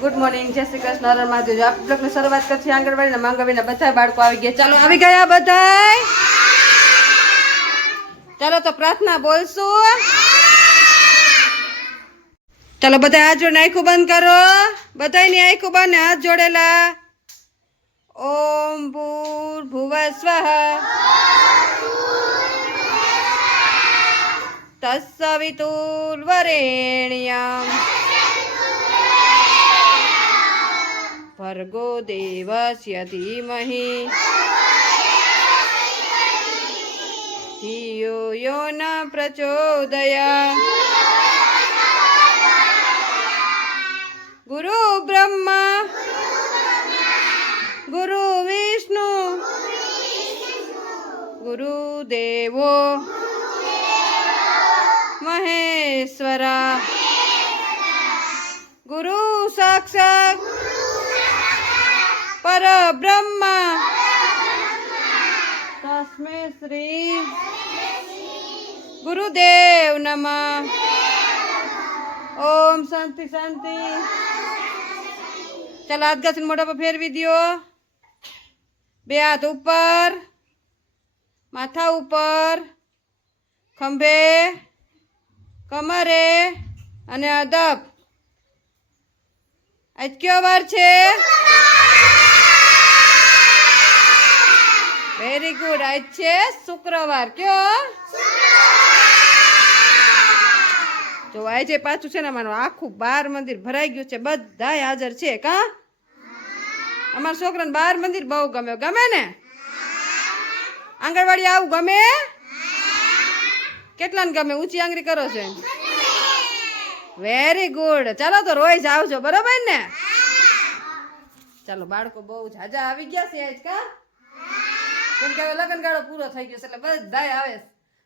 Good morning, જય શ્રી કૃષ્ણ, હર મહાદેવ। આપણે બ્લોગની શરૂઆત કરશે આંગણવાડીના માંગવીના બધા બાળકો આવી ગયા। ચાલો આવી ગયા બધાય? ચાલો તો પ્રાર્થના બોલશું। ચાલો બધા હાથ જોડે આંખો બંધ કરો। બધાની આંખો બંધ ને હાથ જોડેલા। ઓમ ભૂર્ભુવઃ સ્વઃ તત્સવિતુર્વરેણ્યં ભર્ગો દેવસ્ય ધીમહિ ધિયો યો ન પ્રચોદયાत्। ગુરુ બ્રહ્મા ગુરુ વિષ્ણુ ગુરુદેવો મહેશ્વરા ગુરુ સાક્ષાત પરબ્રહ્મા તસ્मै શ્રી ગુરુદેવ નમઃ। ઓમ શાંતિ શાંતિ। ચાલો હાથ ઘસીને મોઢા પર ફેરવી દો। બે હાથ ઉપર, માથા ઉપર, ખંભે, કમરે અને અદબ। આજ કયો વાર છે? Very good. આજ છે શુક્રવાર। કયો? જો આજે પાછું છે ને મારું આખું 12 મંદિર ભરાઈ ગયું છે। બધાય હાજર છે કા? અમારા છોકરાને 12 મંદિર બહુ ગમે। ગમે ને? આંગણવાડી આવું ગમે? કેટલાને ગમે? ઊંચી આંગળી કરો છે। Very good. ચાલો તો રોજ આવજો, બરોબર ને? ચાલો બાળકો બહુ જાજા આવી ગયા છે આજ કા? કેમ કે હવે લગનગાળો પૂરો થઈ ગયો છે એટલે બધાય આવે।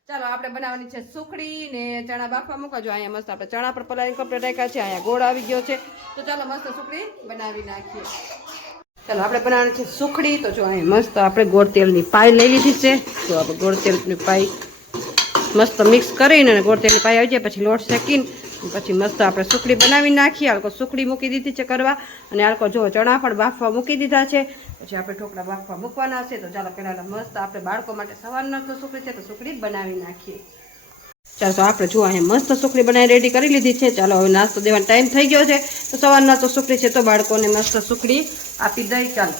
ચાલો આપણે બનાવવાની છે સુખડી ને ચણા બાફવા મૂકજો। અહીંયા મસ્ત આપણે ચણા પર પલાળી કમ્પ્લીટ રાખ્યા છે। અહીંયા ગોળ આવી ગયો છે તો ચાલો મસ્ત સુખડી બનાવી નાખીએ। ચાલો આપણે બનાવવાની છે સુખડી। તો જો અહીંયા મસ્ત આપણે ગોળ તેલની પાઈ લઈ લીધી છે। તો આપણે ગોળ તેલની પાઈ મસ્ત મિક્સ કરીને ગોળ તેલની પાઈ આવી જાય પછી લોટ શેકીને પછી મસ્ત આપણે સુખડી બનાવી નાખીએ। આલકો સુખડી મૂકી દીધી છે કરવા અને આલકો જો ચણા પણ બાફવા મૂકી દીધા છે। પછી આપણે ઢોકળા બાફવા મૂકવાના છે। તો ચાલો પહેલાં મસ્ત આપણે બાળકો માટે સવારના તો સુખડી છે તો સુખડી બનાવી નાખીએ। ચાલો તો આપણે જો અહીંયા મસ્ત સુખડી બનાવી રેડી કરી લીધી છે। ચાલો હવે નાસ્તો દેવાનો ટાઈમ થઈ ગયો છે તો સવારના તો સુખડી છે તો બાળકોને મસ્ત સુખડી આપી દઈ। ચાલો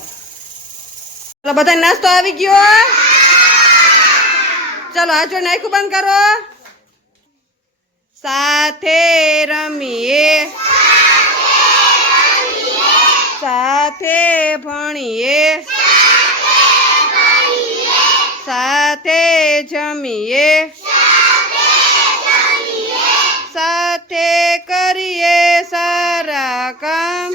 ચાલો બધા નાસ્તો આવી ગયો। ચાલો આ જો નાખું બંધ કરો। સાથે રમીએ સાથે ભણીએ સાથે જમીએ સાથે કરીએ સારા કામ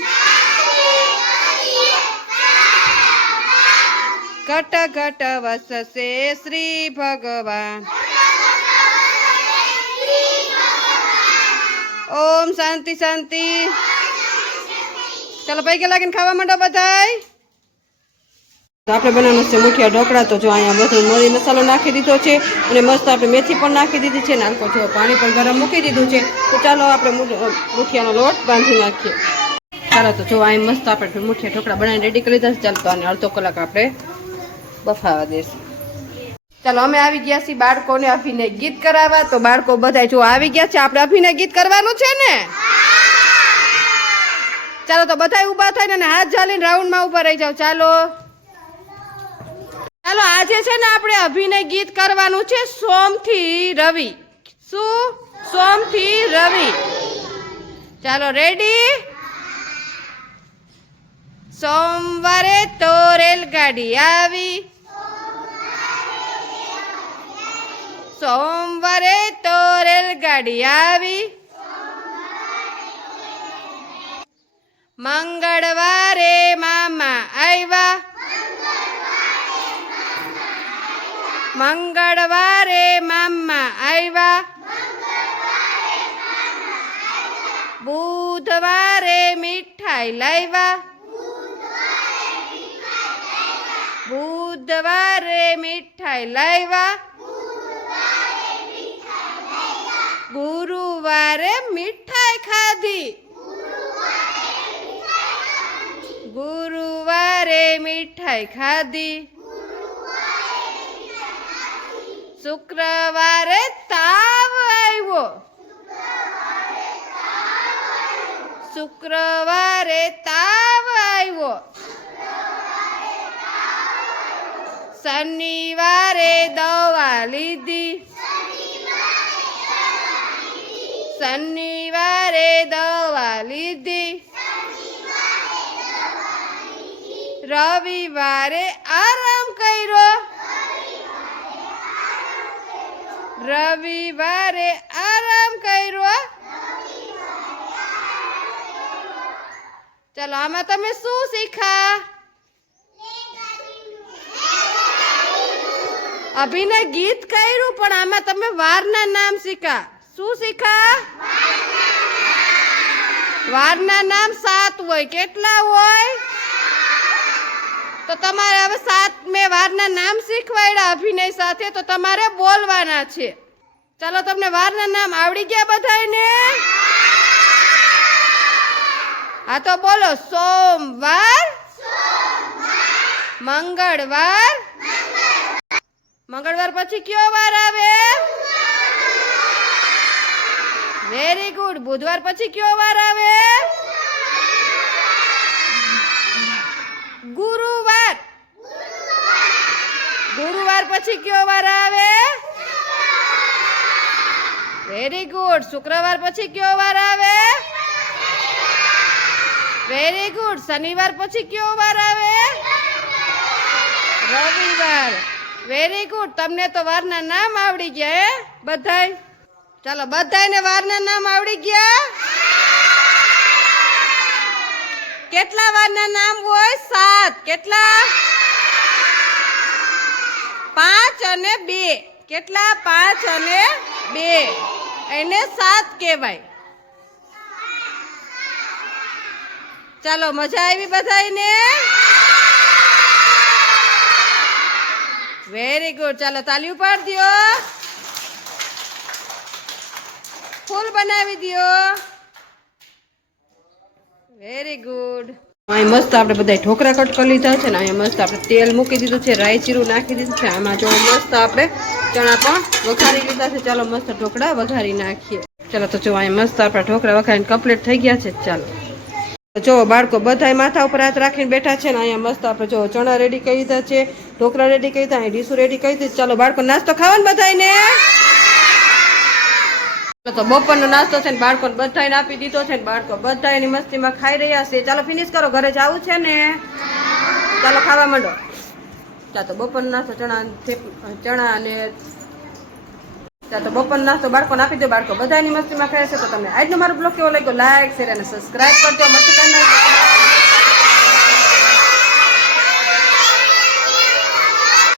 ઘટ ઘટ વસશે શ્રી ભગવાન। ઓમ શાંતિ શાંતિ। ચાલો પૈકે લાગીને ખાવા માંડો બધાય। તો આપણે બનાવવાનું છે મુઠિયા ઢોકળા। તો જો અહીંયા બધું મરી મસાલો નાખી દીધો છે અને મસ્ત આપણે મેથી પણ નાખી દીધી છે। નાખો જો પાણી પણ ગરમ મૂકી દીધું છે તો ચાલો આપણે મુઠિયાનો લોટ બાંધી નાખીએ। ચાલો તો જો અહીં મસ્ત આપણે મુઠિયા ઢોકળા બનાવીને રેડી કરી દીધા છે। ચાલો તો આને અડધો કલાક આપણે બફાવા દેશું। ચાલો અમે આવી ગયા છીએ બાળકોને અભિનય ગીત કરાવવા। તો બાળકો બધા જો આવી ગયા છે, આપણે અભિનય ગીત કરવાનું છે ને? ચાલો તો બધા ઊભા થઈને અને હાથ ઝાલીને રાઉન્ડમાં ઊભા રહી જાવ। ચાલો ચાલો આજે છે ને આપણે અભિનય ગીત કરવાનું છે સોમથી રવિ। શું? સોમથી રવિ। ચાલો રેડી? સોમવારે તો રેલગાડી આવી, સોમવારે તો રેલગાડી આવી, મંગળવારે મામા આવ્યા, મંગળવારે મામા આવ્યા, બુધવારે મીઠાઈ લાવ્યા, બુધવારે મીઠાઈ લાવ્યા, ગુરુવારે મીઠાઈ ખાધી, મીઠાઈ ખાધી. શુક્રવારે તાવ આવ્યો. શુક્રવારે તાવ આવ્યો. શનિવારે દવા લીધી. શનિવારે દવા લીધી. રવિવારે આરામ કર્યો. રવિવારે આરામ કર્યો. ચાલો આમાં તમે શું શીખા? અભિનય ગીત કર્યું પણ આમાં તમે વારના નામ શીખા. શું શીખા? વારના નામ 7 હોય. કેટલા હોય? તો તમારે હવે 7 મેં વારના નામ શીખવાડ્યા અભિનય સાથે, તો તમારે બોલવાના છે. ચાલો તમને વારના નામ આવડી ગયા બધાને? હા તો બોલો. સોમવાર, મંગળવાર. મંગળવાર પછી કયો વાર આવે? Very good. બુધવાર પછી કયો વાર આવે? ગુરુવાર. ગુરુવાર પછી કયો વાર આવે? Very good. શુક્રવાર પછી કયો વાર આવે? Very good. શનિવાર પછી કયો વાર આવે? રવિવાર. Very good. તમને તો વારના નામ આવડી ગયા હે બધાય? ચાલો બધાયને વારના નામ આવડી ગયા? કેટલા વારના નામ હોય? 7. કેટલા? 5 અને 2. કેટલા? 5 અને 2. એને 7 કહેવાય. ચાલો મજા આવી બધાયને? Very good. ચાલો તાલી ઉપાડ દો. ફૂલ બનાવી દો. Very good. અહીં મસ્ત આપણે બધા ઢોકળા કટ કરી લીધા છે ને અહીંયા મસ્ત આપણે તેલ મૂકી દીધું છે, રાઈ જીરું નાખી દીધું છે. આમાં જો મસ્ત આપણે ચણા પણ વઘારી લીધા છે. ચાલો મસ્ત ઢોકળા વઘારી નાખીએ. ચાલો તો જો અહીંયા મસ્ત આપણા ઢોકળા વઘારીને કમ્પ્લીટ થઈ ગયા છે. ચાલો જો બાળકો બધાય માથા ઉપર હાથ રાખીને બેઠા છે ને અહીંયા મસ્ત આપણે જો ચણા રેડી કરી દીધા છે, ઢોકળા રેડી કરી દીધા, ડીશું રેડી કરી દીધી. ચાલો બાળકો નાસ્તો ખાવાનો બધાયને? તો બપોરનો નાસ્તો છે ને બાળકો બધાને આપી દીધો છે ને બાળકો બધા એની મસ્તીમાં ખાઈ રહ્યા છે. ચાલો ફિનિશ કરો, ઘરે જવું છે ને? ચાલો ખાવા માંડો. ચાલો બપોરનો નાસ્તો ચણા અને તો બપોરનો નાસ્તો બાળકોને આપી દો. બાળકો બધાની મસ્તીમાં ખાય છે. તો તમને આજનો મારો બ્લોગ કેવો લાગ્યો? લાઈક, શેર અને સબસ્ક્રાઇબ કરજો. મસ્તી